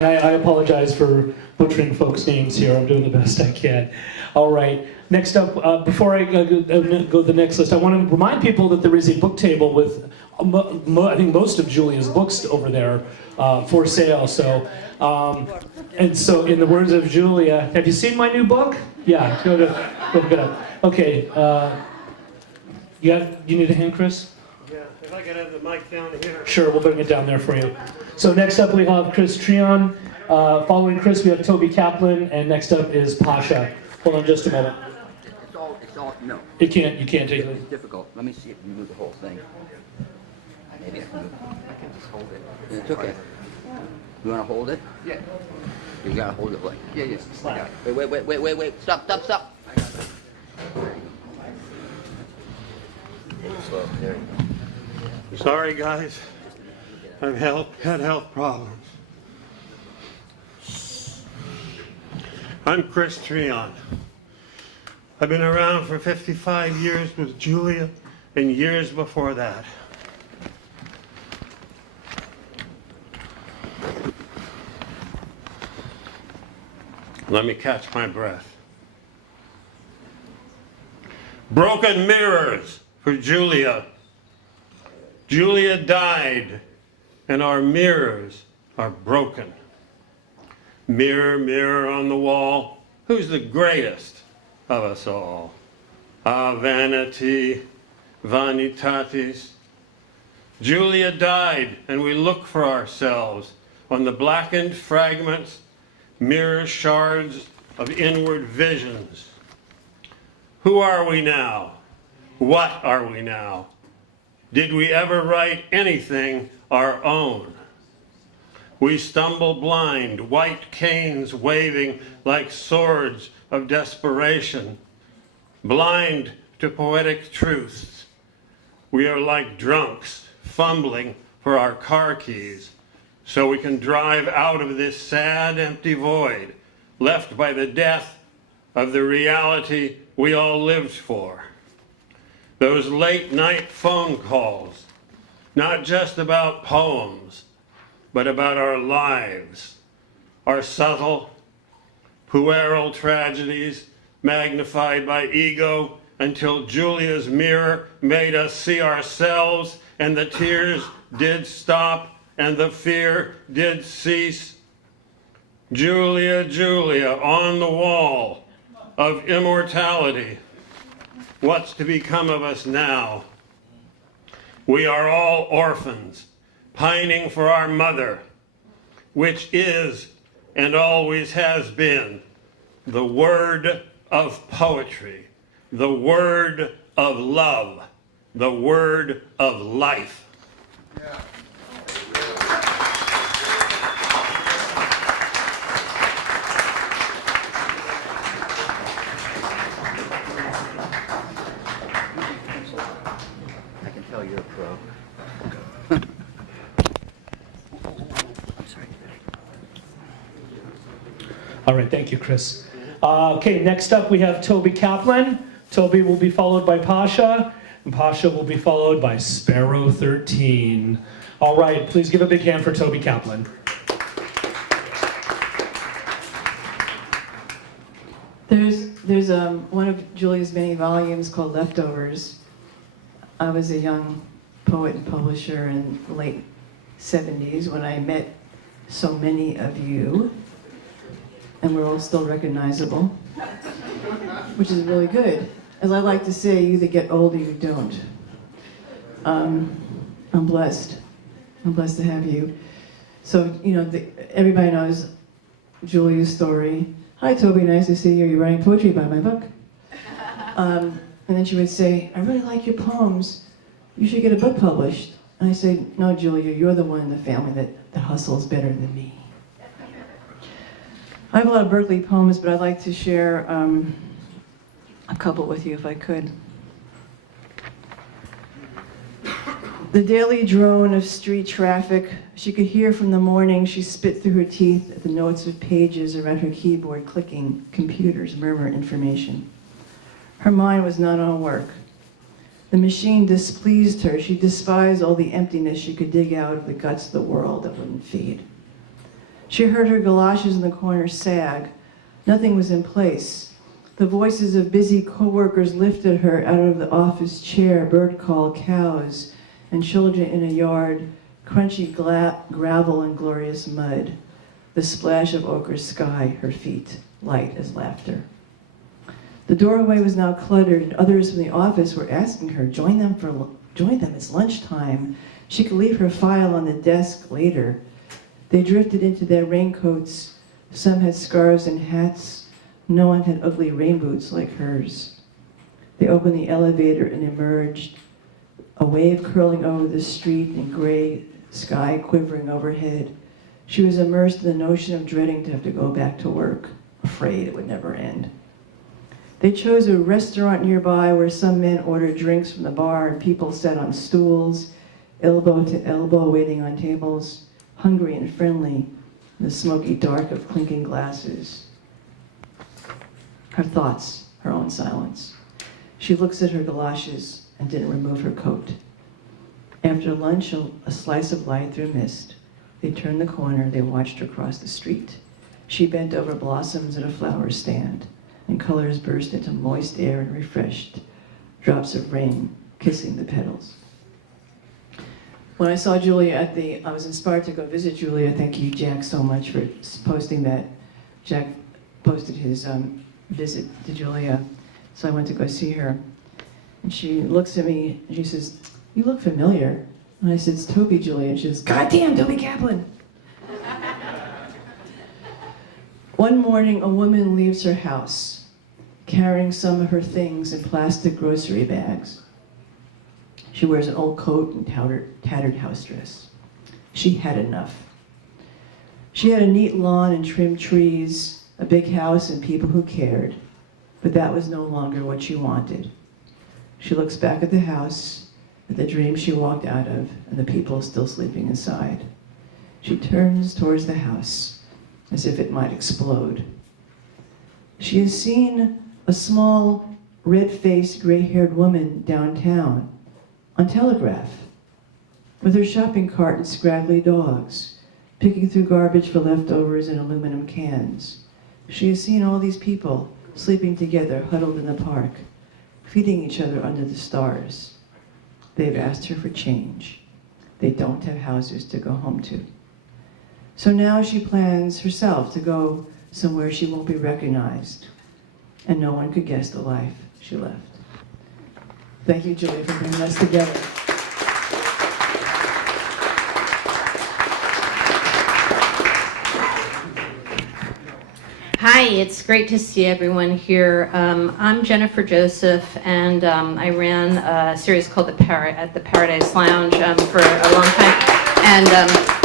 I apologize for butchering folks' names here. I'm doing the best I can. All right. Next up, before I go to the next list, I want to remind people that there is a book table with, I think, most of Julia's books over there for sale. So, and so, in the words of Julia, have you seen my new book? Yeah. Go look it up. Okay. You need a hand, Chris? Yeah. If I could have the mic down here. Sure. We'll bring it down there for you. So next up we have Chris Treon. Following Chris we have Toby Kaplan, and next up is Pasha. Hold on just a moment. No. You can't take it. It's difficult. Let me see if you move the whole thing. Maybe I can move. I can just hold it. It's okay. You want to hold it? Yeah. You gotta hold it like. Yeah. Wait. Stop. I got it. Slow. There you go. Sorry, guys. I've had health problems. I'm Chris Treon. I've been around for 55 years with Julia and years before that. Let me catch my breath. Broken mirrors for Julia. Julia died, and our mirrors are broken. Mirror, mirror on the wall, who's the greatest of us all? Ah, vanity, vanitatis. Julia died, and we look for ourselves on the blackened fragments, mirror shards of inward visions. Who are we now? What are we now? Did we ever write anything our own? We stumble blind, white canes waving like swords of desperation, blind to poetic truths. We are like drunks fumbling for our car keys so we can drive out of this sad, empty void left by the death of the reality we all lived for. Those late night phone calls, not just about poems, but about our lives, our subtle, puerile tragedies magnified by ego until Julia's mirror made us see ourselves, and the tears did stop and the fear did cease. Julia, Julia, on the wall of immortality, what's to become of us now? We are all orphans, pining for our mother, which is and always has been the word of poetry, the word of love, the word of life. Yeah. I can tell you're a pro. All right, thank you, Chris. Okay, next up we have Toby Kaplan. Toby will be followed by Pasha, and Pasha will be followed by Sparrow 13. All right, please give a big hand for Toby Kaplan. There's one of Julia's many volumes called Leftovers. I was a young poet and publisher in the late 70s when I met so many of you, and we're all still recognizable, which is really good. As I like to say, you that get older, you don't. I'm blessed. I'm blessed to have you. So, you know, everybody knows Julia's story. Hi, Toby, nice to see you. You're writing poetry about my book. And then she would say, I really like your poems. You should get a book published. And I say, no, Julia, you're the one in the family that hustles better than me. I have a lot of Berkeley poems, but I'd like to share a couple with you if I could. The daily drone of street traffic she could hear from the morning. She spit through her teeth at the notes of pages around her keyboard, clicking. Computers murmur information. Her mind was not on work. The machine displeased her. She despised all the emptiness she could dig out of the guts of the world that wouldn't feed. She heard her galoshes in the corner sag. Nothing was in place. The voices of busy co-workers lifted her out of the office chair, bird call, cows, and children in a yard, crunchy gravel and glorious mud. The splash of ochre sky, her feet, light as laughter. The doorway was now cluttered, and others from the office were asking her, join them, it's lunchtime. She could leave her file on the desk later. They drifted into their raincoats. Some had scarves and hats. No one had ugly rain boots like hers. They opened the elevator and emerged, a wave curling over the street and gray sky quivering overhead. She was immersed in the notion of dreading to have to go back to work, afraid it would never end. They chose a restaurant nearby where some men ordered drinks from the bar and people sat on stools, elbow to elbow, waiting on tables, hungry and friendly, in the smoky dark of clinking glasses. Her thoughts, her own silence. She looks at her galoshes and didn't remove her coat. After lunch, a slice of light through mist. They turned the corner, they watched her cross the street. She bent over blossoms at a flower stand, and colors burst into moist air and refreshed, drops of rain kissing the petals. When I saw Julia I was inspired to go visit Julia. Thank you, Jack, so much for posting that. Jack posted his visit to Julia, so I went to go see her. And she looks at me and she says, you look familiar. And I said, it's Toby, Julia. And she says, goddamn, Toby Kaplan. One morning, a woman leaves her house, carrying some of her things in plastic grocery bags. She wears an old coat and tattered house dress. She had enough. She had a neat lawn and trimmed trees, a big house and people who cared, but that was no longer what she wanted. She looks back at the house, at the dream she walked out of, and the people still sleeping inside. She turns towards the house, as if it might explode. She has seen a small, red-faced, gray-haired woman downtown, on Telegraph, with her shopping cart and scraggly dogs, picking through garbage for leftovers in aluminum cans. She has seen all these people sleeping together, huddled in the park, feeding each other under the stars. They've asked her for change. They don't have houses to go home to. So now she plans herself to go somewhere she won't be recognized, and no one could guess the life she left. Thank you, Julia, for bringing us together. Hi, it's great to see everyone here. I'm Jennifer Joseph, and I ran a series called The Paradise Lounge for a long time. And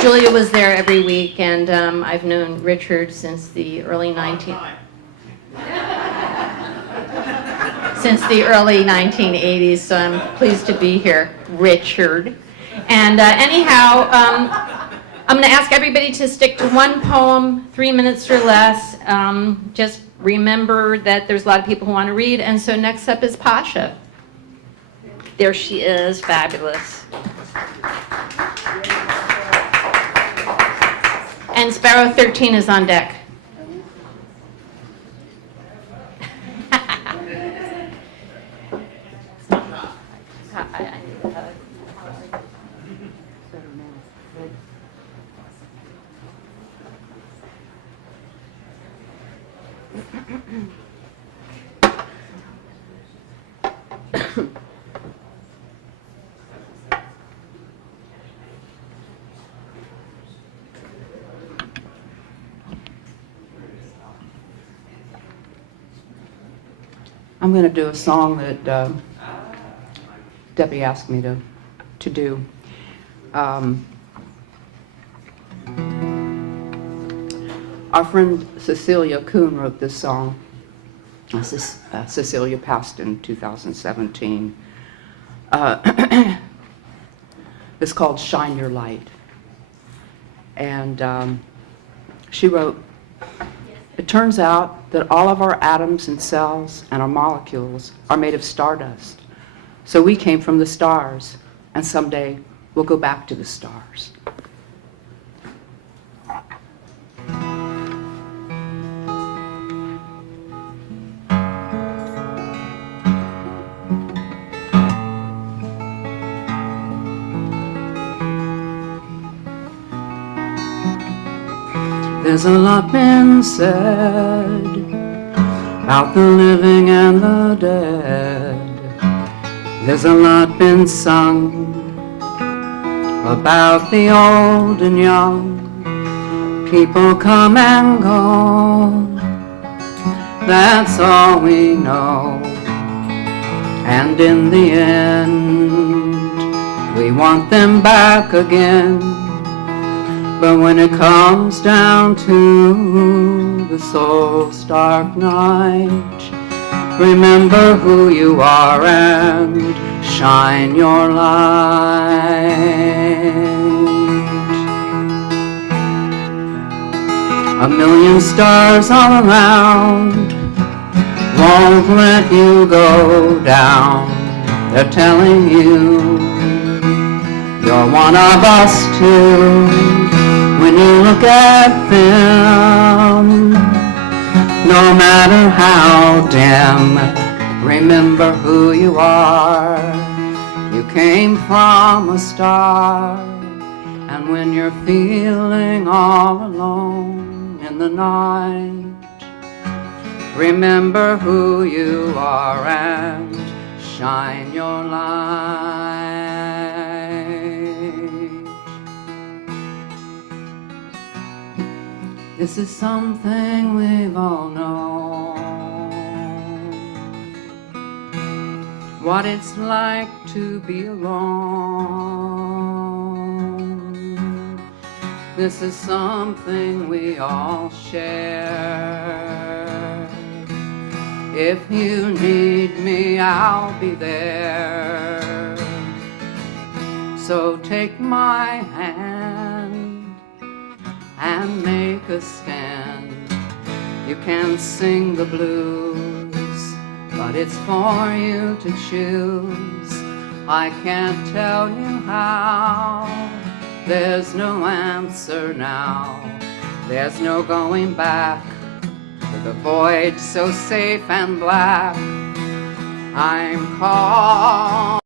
Julia was there every week, and I've known Richard since the early 1980s, so I'm pleased to be here, Richard. And anyhow, I'm going to ask everybody to stick to one poem, 3 minutes or less. Just remember that there's a lot of people who want to read, and so next up is Pasha. There she is, fabulous. And Sparrow 13 is on deck. I'm going to do a song that Debbie asked me to do. Our friend Cecilia Kuhn wrote this song. Cecilia passed in 2017. It's called Shine Your Light. And she wrote, it turns out that all of our atoms and cells and our molecules are made of stardust. So we came from the stars, and someday we'll go back to the stars. There's a lot been said about the living and the dead. There's a lot been sung about the old and young. People come and go, that's all we know. And in the end, we want them back again. But when it comes down to the soul's dark night, remember who you are and shine your light. A million stars all around won't let you go down. They're telling you you're one of us too. When you look at them, no matter how dim, remember who you are. You came from a star. And when you're feeling all alone in the night, remember who you are and shine your light. This is something we've all known, what it's like to be alone. This is something we all share. If you need me, I'll be there. So take my hand and make a stand. You can sing the blues, but it's for you to choose. I can't tell you how. There's no answer now. There's no going back to the void so safe and black. I'm called